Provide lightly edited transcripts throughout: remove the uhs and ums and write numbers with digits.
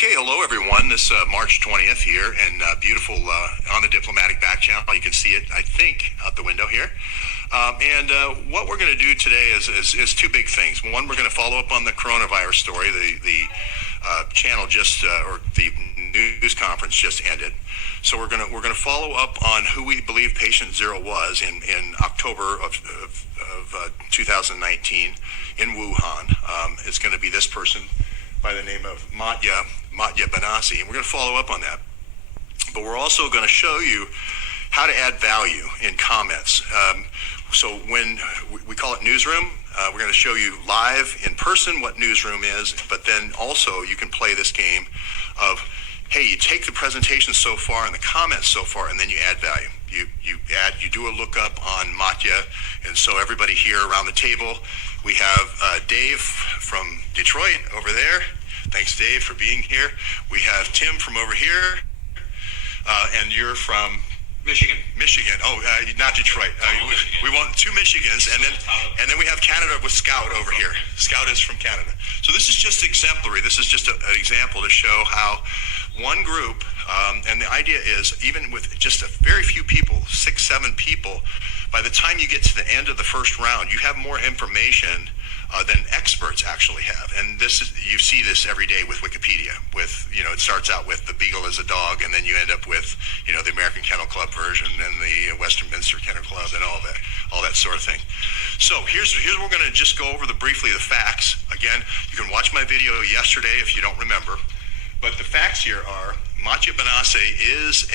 Okay, hello everyone. This March 20th here in beautiful on the Diplomatic back channel. You can see it, I think, out the window here. What we're going to do today is two big things. One, we're going to follow up on the coronavirus story. The channel just or the news conference just ended. So we're going to follow up on who we believe patient zero was in October of 2019 in Wuhan. It's going to be this person by the name of Matya Banasi, and we're going to follow up on that. But we're also going to show you how to add value in comments. So when we call it Newsroom, we're going to show you live in person what Newsroom is, but then also you can play this game of, hey, you take the presentation so far and the comments so far, and then you add value. You do a lookup on Matya, and so everybody here around the table, we have Dave from Detroit over there. Thanks, Dave, for being here. We have Tim from over here, and you're from Michigan. Oh, not Detroit. We want two Michigans, and then we have Canada with Scout over here. Scout is from Canada. So this is just exemplary. This is just an example to show how one group, and the idea is even with just a very few people, 6-7 people, by the time you get to the end of the first round, you have more information than experts actually have. And this is, you see this every day with Wikipedia. With, it starts out with the beagle is a dog, and then you end up with, the American Kennel Club version and the Westminster Kennel Club and all that sort of thing. So here's what we're going to just go over briefly the facts. Again, you can watch my video yesterday if you don't remember. But the facts here are Matya Banasi is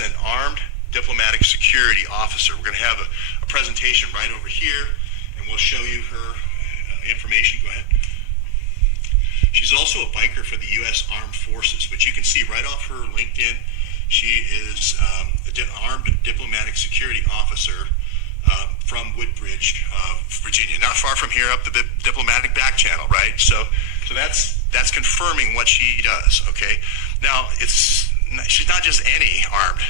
an armed diplomatic security officer. We're going to have a presentation right over here, and we'll show you her information. Go ahead. She's also a biker for the U.S. Armed Forces, which you can see right off her LinkedIn. She is an armed diplomatic security officer from Woodbridge, Virginia. Not far from here up the diplomatic back channel, right? So that's confirming what she does, okay? Now, she's not just any armed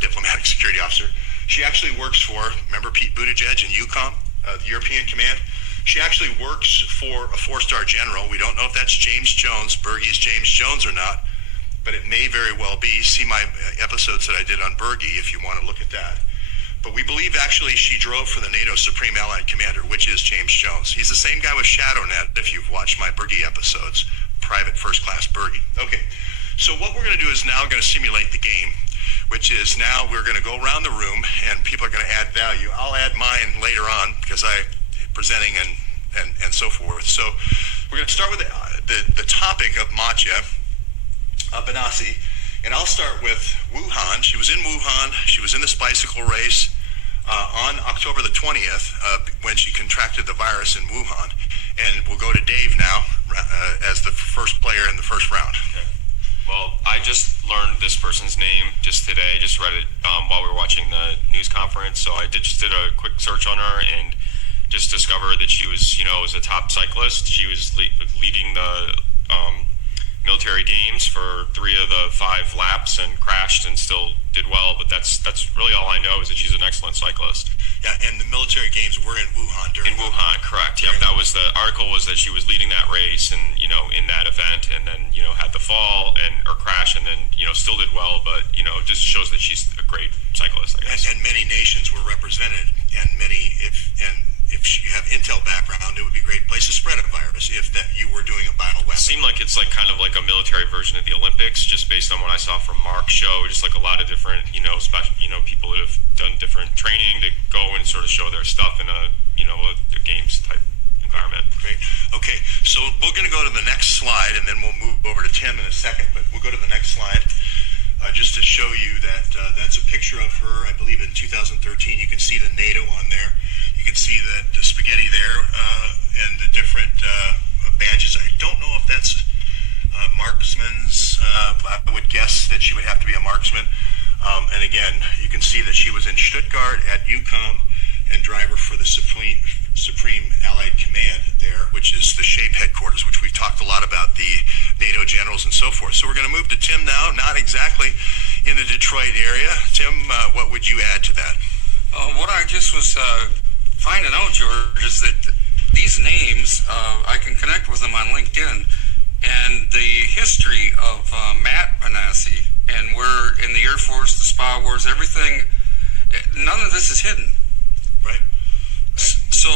diplomatic security officer. She actually works for, remember Pete Buttigieg in EUCOM, the European Command? She actually works for a 4-star general. We don't know if that's James Jones, Bergey's James Jones or not, but it may very well be. See my episodes that I did on Bergey if you want to look at that. But we believe actually she drove for the NATO Supreme Allied Commander, which is James Jones. He's the same guy with ShadowNet, if you've watched my Bergey episodes, Private First Class Bergey. Okay, so what we're going to do is now going to simulate the game, which is now we're going to go around the room and people are going to add value. I'll add mine later on because I'm presenting and so forth. So we're going to start with the topic of Matya Banasi. And I'll start with Wuhan. She was in Wuhan. She was in this bicycle race on October the 20th when she contracted the virus in Wuhan. And we'll go to Dave now as the first player in the first round. Okay. Well, I just learned this person's name just today. Just read it while we were watching the news conference. So I just did a quick search on her and just discovered that she was, was a top cyclist. She was leading the military games for 3 of the 5 laps and crashed and still did well, but that's really all I know is that she's an excellent cyclist. Yeah, and the military games were in Wuhan during Wuhan, correct. Yep, that was the article was that she was leading that race and in that event and then had the fall or crash and then still did well, but it just shows that she's a great cyclist, I guess. And many nations were represented, and if you have intel background, it would be a great place to spread a virus if that you were doing a bioweapon. It seemed like it's kind of like a military version of the Olympics, just based on what I saw from Mark's show, just like a lot of different, special, people that have done different training to go and sort of show their stuff in a games type environment. Great. Okay, so we're going to go to the next slide, and then we'll move over to Tim in a second, but we'll go to the next slide. Just to show you that that's a picture of her, I believe in 2013. You can see the NATO on there. You can see the spaghetti there and the different badges. I don't know if that's marksman's. I would guess that she would have to be a marksman. And again, you can see that she was in Stuttgart at EUCOM and driver for the Supreme Allied Command there, which is the SHAPE headquarters, which we've talked a lot about, the NATO generals and so forth. So we're going to move to Tim now, not exactly in the Detroit area. Tim, what would you add to that? What I just was finding out, George, is that these names, I can connect with them on LinkedIn, and the history of Matt Benassi, and we're in the Air Force, the Spa Wars, everything. None of this is hidden. Right. So,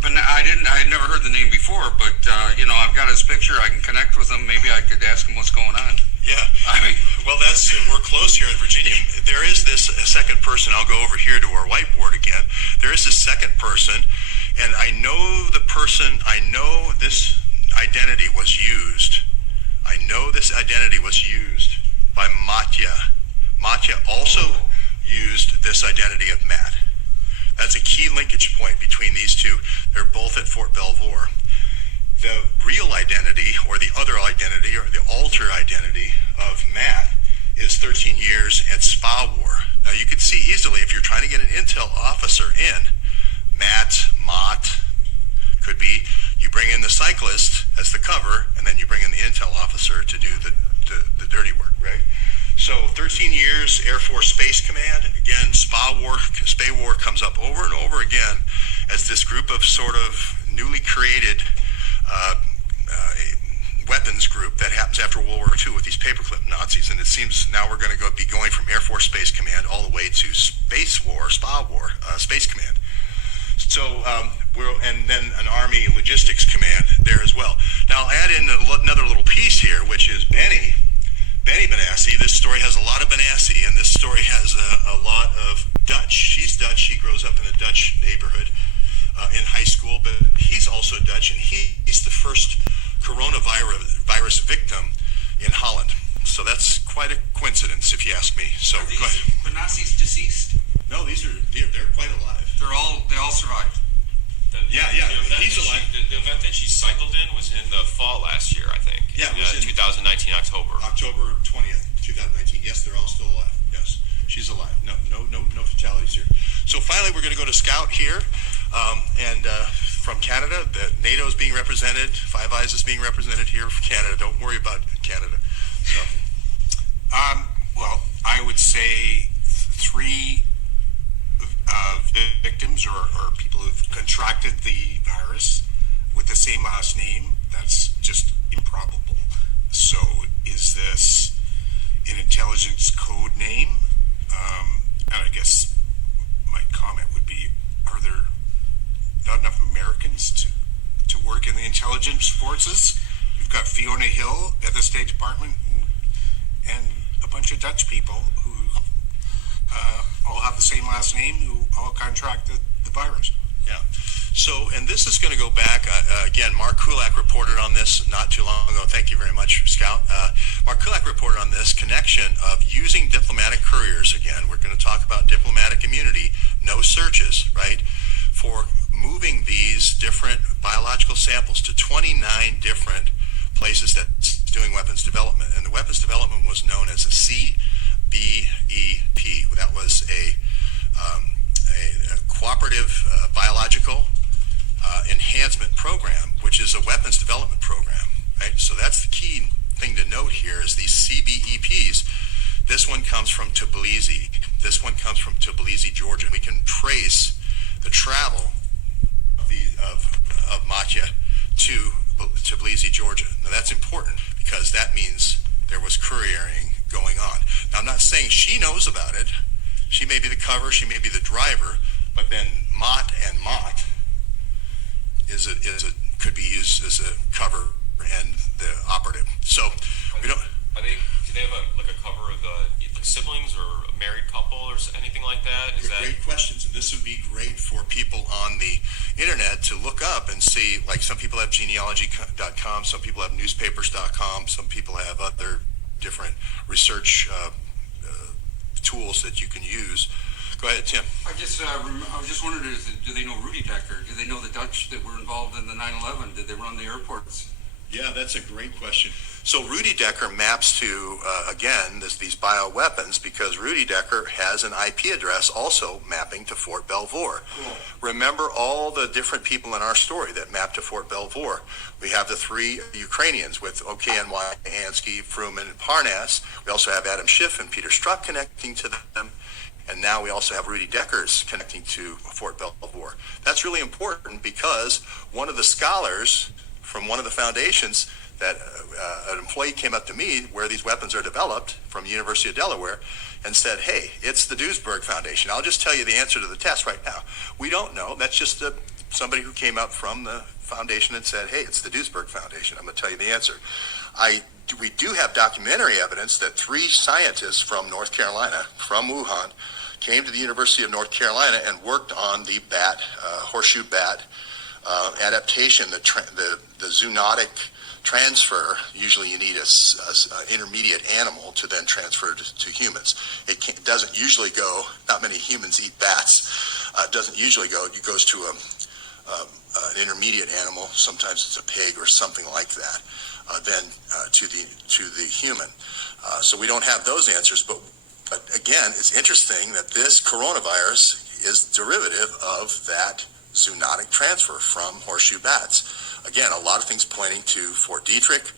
but I had never heard the name before, but I've got his picture. I can connect with him. Maybe I could ask him what's going on. Yeah. I mean, well, we're close here in Virginia. There is this second person. I'll go over here to our whiteboard again. There is this second person, and I know this identity was used. I know this identity was used by Matya. Matya also used this identity of Matt. That's a key linkage point between these two. They're both at Fort Belvoir. The real identity, or the other identity, or the alter identity of Matt is 13 years at Spa War. Now you can see easily, if you're trying to get an intel officer in, Mott, could be, you bring in the cyclist as the cover, and then you bring in the intel officer to do the dirty work, right? So 13 years, Air Force Space Command. Again, Spa War comes up over and over again as this group of sort of newly created weapons group that happens after World War II with these paperclip Nazis. And it seems now we're going to be going from Air Force Space Command all the way to Space War, Spa War, Space Command. So and then an Army Logistics Command there as well. Now I'll add in another little piece here, which is Benny Benassi. This story has a lot of Benassi, and this story has a lot of Dutch. She's Dutch. She grows up in a Dutch neighborhood in high school, but he's also Dutch, and he's the first coronavirus victim in Holland. So that's quite a coincidence, if you ask me. So are these Benassis deceased? No, they're quite alive. They all survived. Yeah. He's alive. The event that she cycled in was in the fall last year, I think. Yeah, it was in 2019 October. October 20th, 2019. Yes, they're all still alive. Yes, she's alive. No fatalities here. So finally, we're going to go to Scout here, and from Canada, NATO is being represented. Five Eyes is being represented here from Canada. Don't worry about Canada. So. Well, I would say three victims or people who've contracted the virus with the same last name. That's just improbable. So is this an intelligence code name? And I guess my comment would be, are there not enough Americans to work in the intelligence forces? You've got Fiona Hill at the State Department and a bunch of Dutch people who all have the same last name, who all contracted the virus. Yeah. So, and this is going to go back, again, Mark Kulak reported on this not too long ago. Thank you very much, Scout. Mark Kulak reported on this connection of using diplomatic couriers. Again, we're going to talk about diplomatic immunity, no searches, right, for moving these different biological samples to 29 different places that's doing weapons development. And the weapons development was known as a CBEP. That was a cooperative biological enhancement program, which is a weapons development program, right? So that's the key thing to note here is these CBEPs. This one comes from Tbilisi. This one comes from Tbilisi, Georgia. We can trace the travel of Matya to Tbilisi, Georgia. Now that's important because that means there was couriering going on. Now I'm not saying she knows about it. She may be the cover, she may be the driver, but then Mott could be used as a cover and the operative. So we don't. Do they have a cover of either siblings or a married couple or anything like that? Great questions, and this would be great for people on the internet to look up and see. Like some people have genealogy.com, some people have newspapers.com, some people have other different research tools that you can use. Go ahead, Tim. I was just wondering, do they know Rudy Decker? Do they know the Dutch that were involved in the 9/11? Did they run the airports? Yeah, that's a great question. So Rudy Decker maps to, again, these bioweapons because Rudy Decker has an IP address also mapping to Fort Belvoir. Cool. Remember all the different people in our story that map to Fort Belvoir. We have the three Ukrainians with OKNY, Ansky, Fruman, and Parnas. We also have Adam Schiff and Peter Strzok connecting to them. And now we also have Rudy Decker's connecting to Fort Belvoir. That's really important because one of the scholars from one of the foundations that an employee came up to me where these weapons are developed from the University of Delaware and said, hey, it's the Duisburg Foundation. I'll just tell you the answer to the test right now. We don't know. That's just somebody who came up from the foundation and said, hey, it's the Duisburg Foundation. I'm going to tell you the answer. We do have documentary evidence that 3 scientists from North Carolina, from Wuhan, came to the University of North Carolina and worked on the bat, horseshoe bat adaptation, the zoonotic transfer. Usually you need a intermediate animal to then transfer to humans. It doesn't usually go, not many humans eat bats. It doesn't usually go, it goes to an intermediate animal, sometimes it's a pig or something like that, then to the human. So we don't have those answers, but again, it's interesting that this coronavirus is derivative of that zoonotic transfer from horseshoe bats. Again, a lot of things pointing to Fort Detrick,